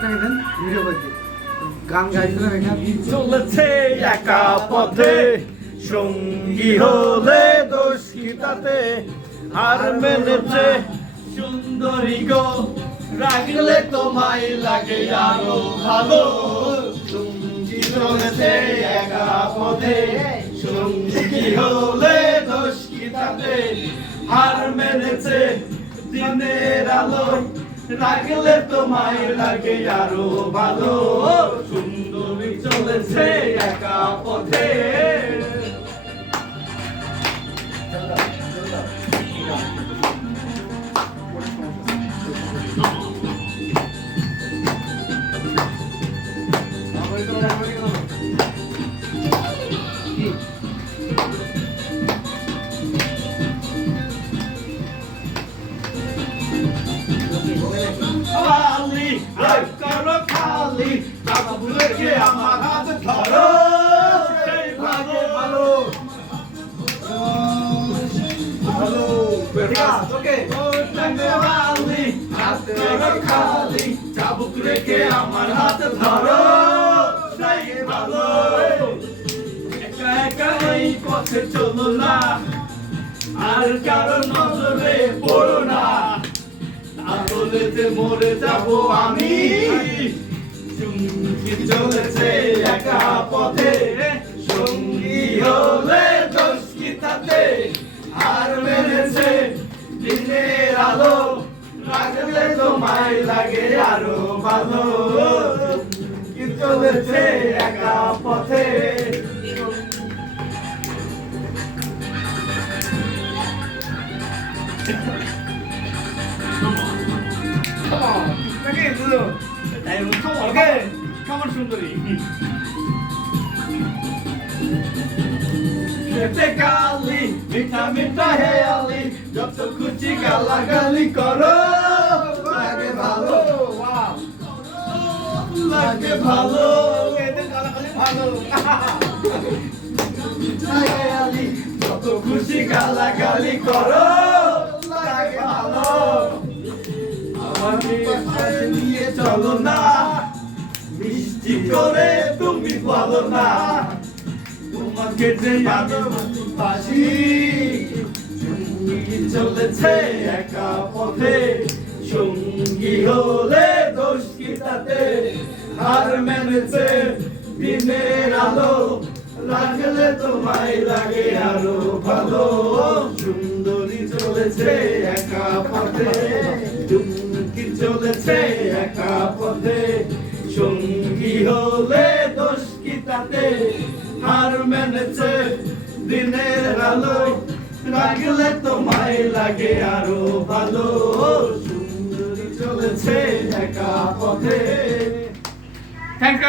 নিরাপত্তা নেবেন ভিডিও করতে গান গাইছিলাম এখানে চলেছে একা পথে সঙ্গী হলে দোষ কি তাতে আর মেনেছে সুন্দরী গো রাখলে তোমায় লাগে আরো ভালো সঙ্গী চলেছে একা পথে সঙ্গী হলে দোষ কি তাতে আর মেনেছে দিনের আলো রাখলে তোমায় লাগে আরো ভালো সুন্দরী চলেছে একা পথে খালি করো খালি বাবুকে আমার হাত ধরো সেই ভালো ভালো ভালো ওকে খালি হাত করো খালি চাবুক রেখে আমার হাত ধরো সেই ভালো একা একা এই পথে চলো না আর কারো নজরে পড়ো না বলেতে মরে যাব আমি সঙ্গী চলেছে একা পথে সঙ্গী হলে দোষ কি তাতে আর মেরেছে দিনের আলো রাখলে তোমায় লাগে আরো ভালো কি চলেছে একা পথে Come on, again, Lulu. Come on, again. Come on, Sundari. Kete kali, mita mita he ali, joto kuchi gala gali koro. Lage bhalo, wow. Lage bhalo, kete gala gali bhalo. Lage ali, joto kuchi gala gali koro. Lage bhalo. নিয়ে চলো না মিষ্টি করে তুমি বলো না তোমাকে যে ভালোবাসি সঙ্গী চলেছে একা পথে সঙ্গী হলে দোষ কি তাতে আর মেনেছে দিনের আলো রাখলে তোমায় লাগে আরো ভালো সুন্দরী চলেছে একা পথে কি চলেছে একা পথে সঙ্গী হলে দোষ কি তাতে হার মেনেছে দিনের আলো রাখলে তোমায় লাগে আরো ভালো সুন্দরী চলেছে একা পথে থ্যাংক ইউ।